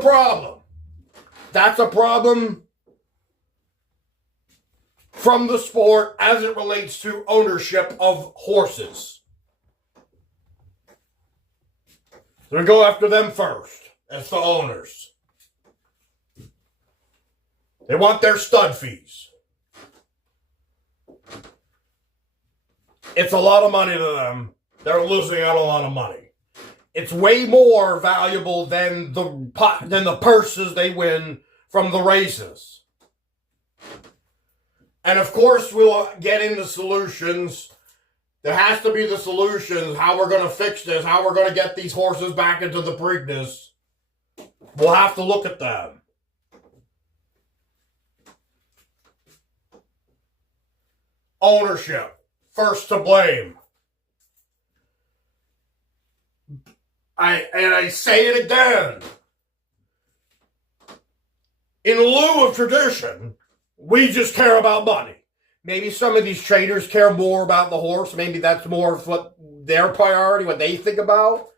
problem. That's a problem from the sport as it relates to ownership of horses. So we go after them first, as the owners. They want their stud fees. It's a lot of money to them. They're losing out a lot of money. It's way more valuable than the purses they win from the races. And of course, we'll get into solutions. There has to be the solutions, how we're going to fix this, how we're going to get these horses back into the Preakness. We'll have to look at them. Ownership, first to blame. I say it again. In lieu of tradition, we just care about money. Maybe some of these traders care more about the horse. Maybe that's more of what their priority, what they think about.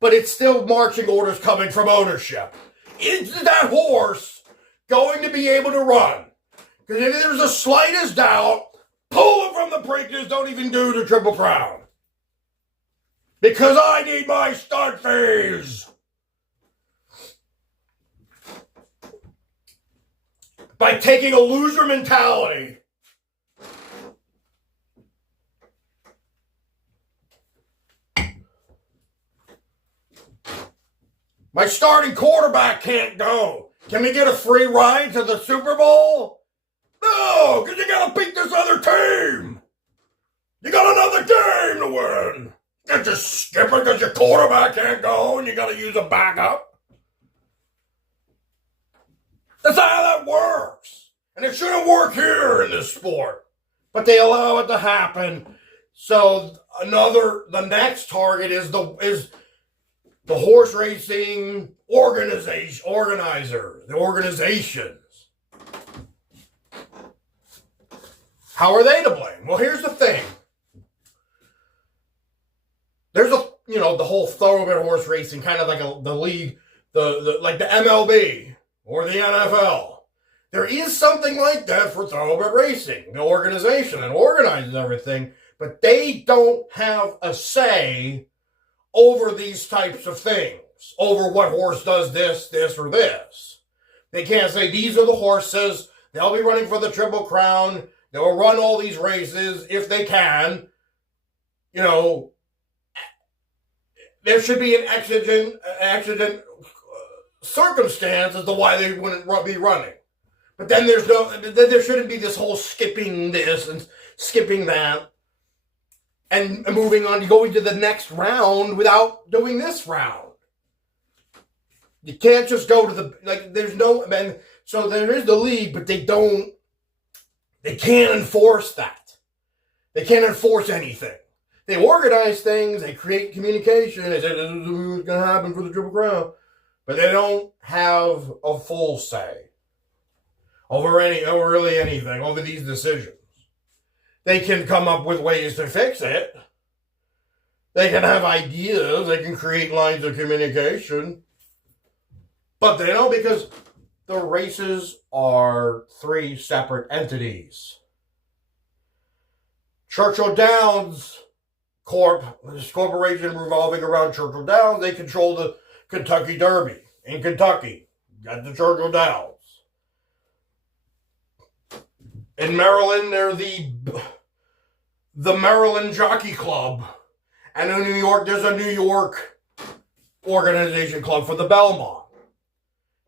But it's still marching orders coming from ownership. Is that horse going to be able to run? Because if there's the slightest doubt, pull him from the Preakness, don't even do the Triple Crown. Because I need my stud fees. By taking a loser mentality, my starting quarterback can't go. Can we get a free ride to the Super Bowl? No, because you got to beat this other team. You got another game to win. You just skip it because your quarterback can't go and you got to use a backup. That's how that works. And it shouldn't work here in this sport. But they allow it to happen. So the next target is the horse racing organizer, the organizations. How are they to blame? Well, here's the thing. There's the whole thoroughbred horse racing, kind of like the league, like the MLB or the NFL. There is something like that for thoroughbred racing, the organization that organizes everything, but they don't have a say over these types of things, over what horse does this, or this. They can't say, these are the horses, they'll be running for the Triple Crown, they'll run all these races if they can. There should be an exigent circumstance as to why they wouldn't be running. But then there shouldn't be this whole skipping this and skipping that and moving on to going to the next round without doing this round. You can't just go to so there is the league, but they can't enforce that. They can't enforce anything. They organize things, they create communication, they say this is what's going to happen for the Triple Crown, but they don't have a full say over really anything, over these decisions. They can come up with ways to fix it. They can have ideas, they can create lines of communication, but they don't, because the races are 3 separate entities. Churchill Downs this corporation revolving around Churchill Downs, they control the Kentucky Derby in Kentucky. Got the Churchill Downs. In Maryland, they're the Maryland Jockey Club. And in New York, there's a New York organization club for the Belmont.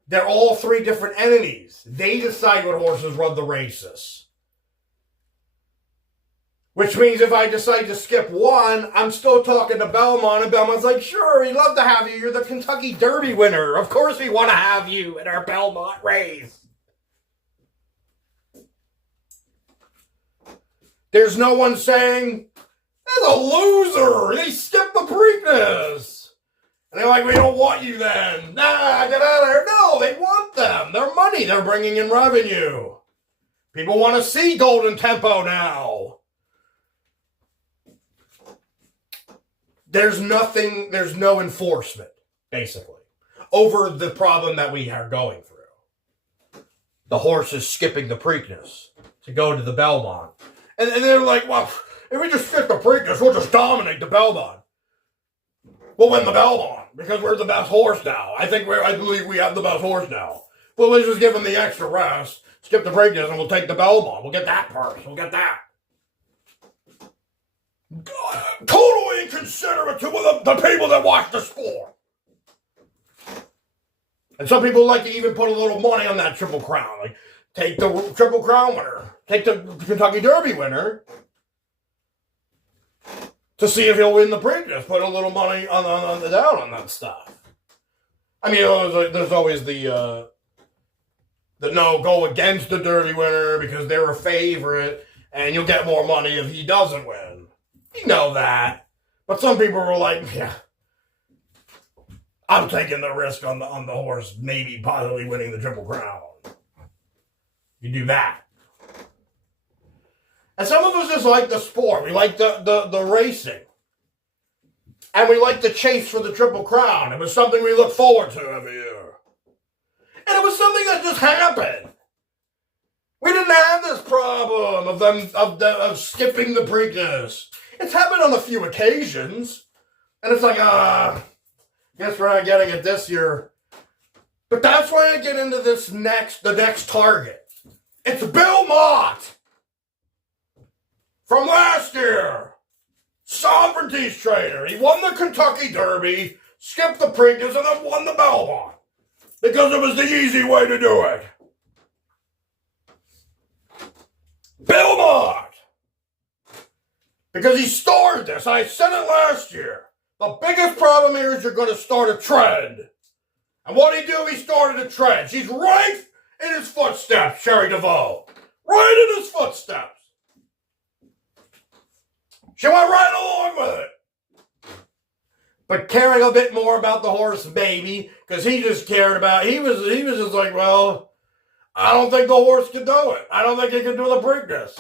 They're all 3 different entities. They decide what horses run the races. Which means if I decide to skip one, I'm still talking to Belmont, and Belmont's like, sure, we'd love to have you. You're the Kentucky Derby winner. Of course we want to have you in our Belmont race. There's no one saying, that's a loser. They skipped the Preakness. And they're like, we don't want you then. Nah, get out of here. No, they want them. Their money. They're bringing in revenue. People want to see Golden Tempo now. There's no enforcement, basically. over the problem that we are going through. The horse is skipping the Preakness to go to the Belmont. And they're like, well, if we just skip the Preakness, we'll just dominate the Belmont. We'll win the Belmont because we're the best horse now. I believe we have the best horse now. Well, let's just give him the extra rest, skip the Preakness, and we'll take the Belmont. We'll get that purse. We'll get that. Totally inconsiderate to the people that watch the sport. And some people like to even put a little money on that Triple Crown. Like, take the Triple Crown winner. Take the Kentucky Derby winner. To see if he'll win the Preakness. Put a little money down on that stuff. I mean, there's always the no, go against the Derby winner because they're a favorite. And you'll get more money if he doesn't win. You know that. But some people were like, yeah, I'm taking the risk on the horse maybe possibly winning the Triple Crown. You do that. And some of us just like the sport. We like the racing. And we like the chase for the Triple Crown. It was something we look forward to every year. And it was something that just happened. We didn't have this problem of skipping the Preakness. It's happened on a few occasions. And it's like, guess we're not getting it this year. But that's why I get into the next target. It's Bill Mott. From last year. Sovereignty's trainer. He won the Kentucky Derby, skipped the Preakness, and then won the Belmont. Because it was the easy way to do it. Bill Mott. Because he started this. I said it last year. The biggest problem here is you're going to start a trend. And what did he do? He started a trend. She's right in his footsteps, Sherry DeVoe. Right in his footsteps. She went right along with it. But caring a bit more about the horse, maybe, because he just cared about, he was just like, well, I don't think the horse can do it. I don't think he can do the Preakness.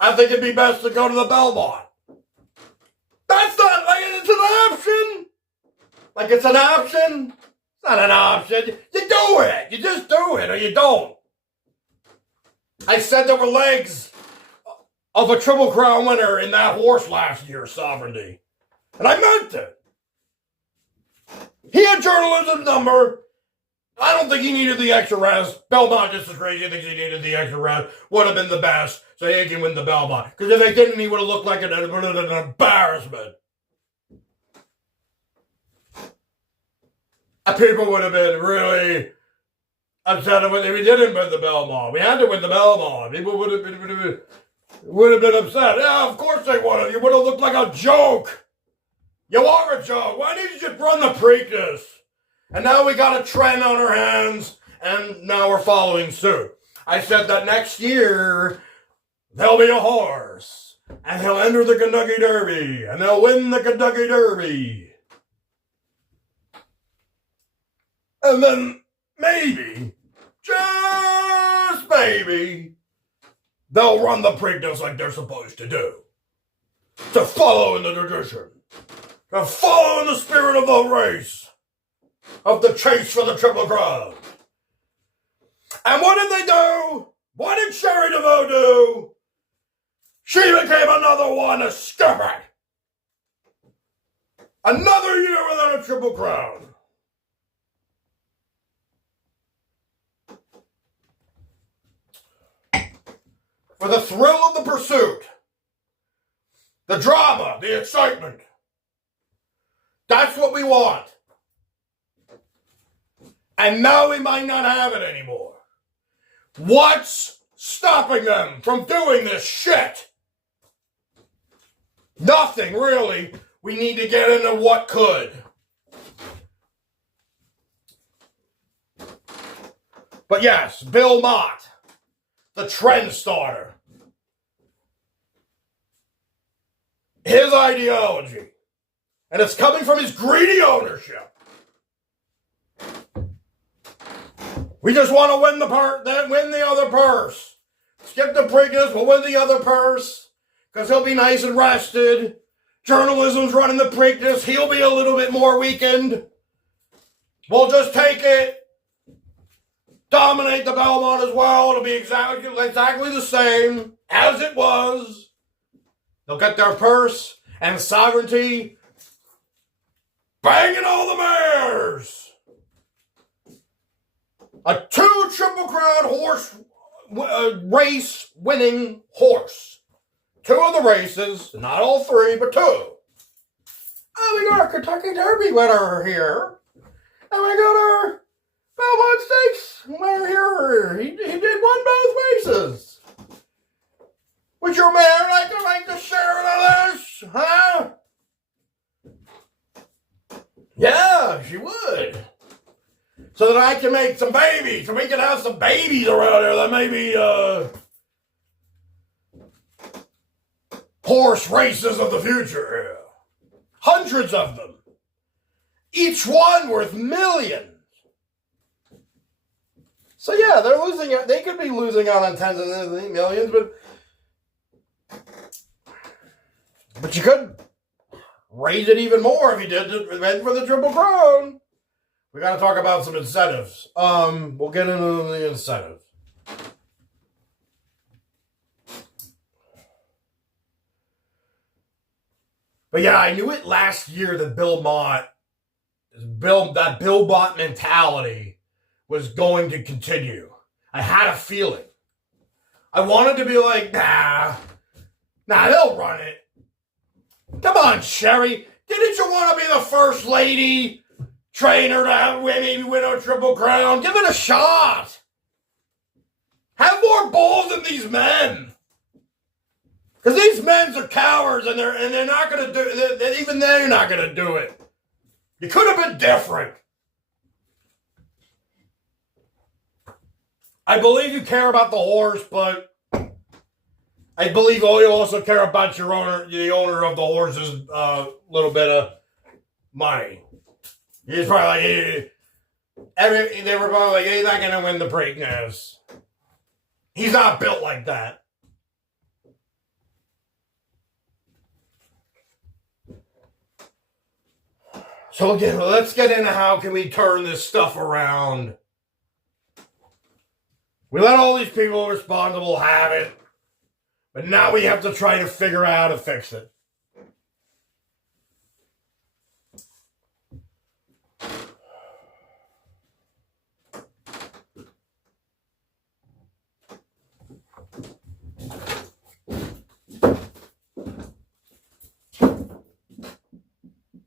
I think it'd be best to go to the Belmont. That's not, like, it's an option. Like, it's an option. It's not an option. You do it. You just do it, or you don't. I said there were legs of a Triple Crown winner in that horse last year, Sovereignty. And I meant it. He had journalism number. I don't think he needed the extra rest. Belmont just as crazy. I think he needed the extra rest. Would have been the best, so he can win the Belmont. Because if they didn't, he would have looked like an embarrassment. People would have been really upset if he didn't win the Belmont. We had to win the Belmont. People would have been upset. Yeah, of course they would have. You would have looked like a joke. You are a joke. Why didn't you just run the Preakness? And now we got a trend on our hands, and now we're following suit. I said that next year, there'll be a horse, and he'll enter the Kentucky Derby, and they'll win the Kentucky Derby. And then maybe, just maybe, they'll run the Preakness like they're supposed to do. To follow in the tradition. To follow in the spirit of the race. Of the chase for the Triple Crown. And what did they do? What did Sherry DeVoe do? She became another one to skip it. Another year without a Triple Crown. For the thrill of the pursuit. The drama, the excitement. That's what we want. And now we might not have it anymore. What's stopping them from doing this shit? Nothing, really. We need to get into what could. But yes, Bill Mott, the trend starter. His ideology. And it's coming from his greedy ownership. We just want to win win the other purse. Skip the Preakness, we'll win the other purse. Because he'll be nice and rested. Journalism's running the Preakness, he'll be a little bit more weakened. We'll just take it, dominate the Belmont as well. It'll be exactly the same as it was. They'll get their purse and sovereignty, banging all the mares. A 2 Triple Crown horse race winning horse. 2 of the races, not all 3, but 2. Oh, we got our Kentucky Derby winner here. And we got our Belmont Stakes winner here. He did won both races. Would your mayor like to share in this? Huh? Yeah, she would. So that I can make some babies. So we can have some babies around here that maybe horse races of the future. Hundreds of them. Each one worth millions. So yeah, they're losing. They could be losing out on tens of millions, but you could raise it even more if you went for the Triple Crown. We got to talk about some incentives. We'll get into the incentives. But yeah, I knew it last year that that Bill Mott mentality was going to continue. I had a feeling. I wanted to be like, nah, they'll run it. Come on, Sherry. Didn't you want to be the first lady trainer to win a Triple Crown? Give it a shot. Have more balls than these men. Because these men are cowards and they're not going to do it. Even they're not going to do it. You could have been different. I believe you care about the horse, but I believe you also care about the owner of the horse's little bit of money. He's probably like, they were probably like, he's not going to win the Preakness. He's not built like that. So again, let's get into how can we turn this stuff around. We let all these people responsible have it, but now we have to try to figure out how to fix it.